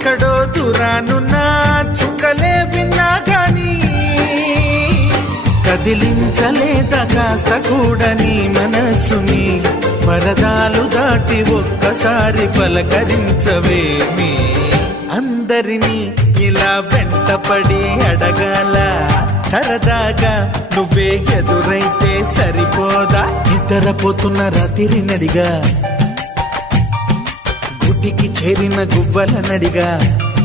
ఎక్కడో దూరానున్నా చుక్కలే విన్నా గాని కదిలించలేదా కాస్త కూడా నీ మనసుని పరదాలు దాటి ఒక్కసారి పలకరించవేమి అందరినీ ఇలా వెంటపడి అడగాల సరదాగా నువ్వే ఎదురైతే సరిపోదా నిద్రపోతున్న రాత్రి నడిగా గుటికి చేరిన గువ్వల నడిగా